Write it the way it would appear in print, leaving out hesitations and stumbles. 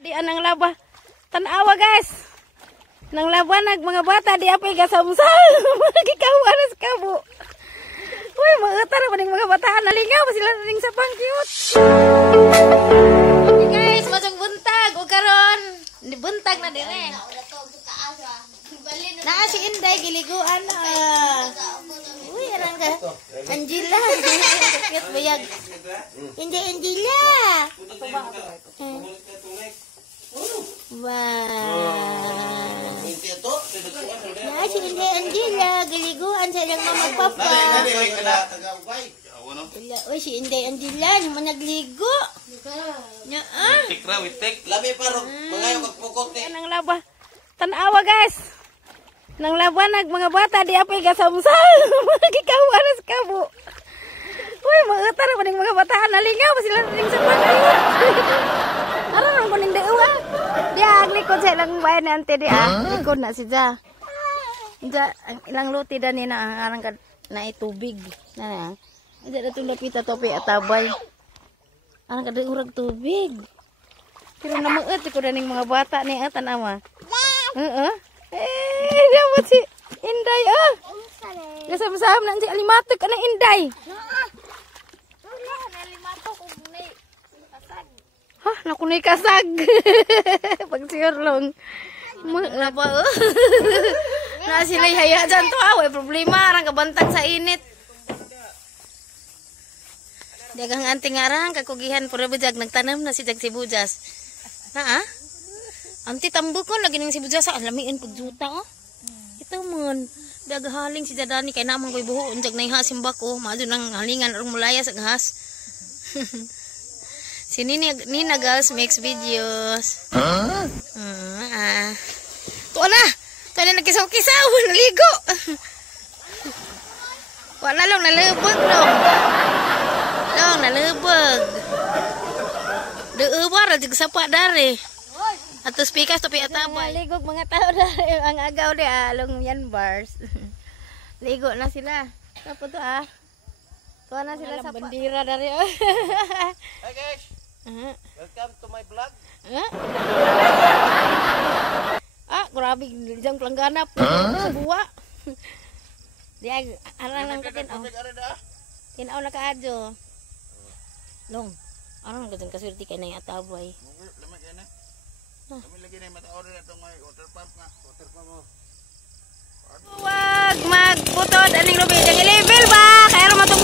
Di anang laba. Tanawa guys. Nang labanag mga bata di apay gasamsal. Gikawan sa kabo. Uy, mautar pa ning mga bataan nalingaw sila ring sa pangkiut. Okay guys, masang buntag o karon. Buntag na dire. Naa si Inday giliguan. Uy, arang ka. Angela. Kakit bayag. Inday Angela. Wow. Nah, si Inday Angela giliguan sa iyang mama papa. Uy, si Inday Angela naman nagligo. Nya ah. Tikra witik. Labi paro mangayo magpukot ni. Nang laba. Tanawa guys. Nang labanag mga bata di apay gasamsal. Gikawan sa kabo. Uy, mautar pa ning mga bataan nalingaw sila ring sa pangkiut. Arang ko ning deuwa. Dia likod sa ilang bayan nanti dia. Likod na si Ja. Ja ilang luti dan ni na arang ka na itubig. Na. Aja datong lapita topi atabay. Arang ka urag tubig. Pero namuot ko daning mga bata ni atan ama. Heeh. Dapat si Inday ah. Gasam-sam nang si alimatok ka ng Inday. Hah, nakunay kasag. Pagsirlong. Napa na sila'y haya dyan to. Away problema. Arang kabantang sa init. Dagang anting arang kakugihan pura bejag. Nagtanam na si Jag sibujas. Na ah? Anti tambo ko lagi ng sibujas sa alamiin pagjuta oh. Ito mon. Dagahaling si Jadani kay namang ko'y buho. Unjag na ihasim bako. Maado nang halingan arong mulaya sa gas. Si Nina Girls makes videos. Tuwa na! Tuwa na nagkisaw-kisaw! Naligo! Wala lang, nalubog long. Long, nalubog. Deuwa, rajig sapa dari. Atos pikas, topi atabay. Naligog mga tao dari. Ang agaw di along yan bars. Ligo na sila. Tapos to ah. Tuwa na sila sa bandira dari. Hi guys. Welcome to my vlog. Grabe dijang pelangganap sa buwa. Dia arang nang katin oh. Tinaw na kaadyo. Long, arang nang katin kaswerte kay nay atabay. Lamay kay na. Kami lagi na mataor na tong water pump nga. Water pump mo. Wag magputod aning lubi jang level ba? Kaya matong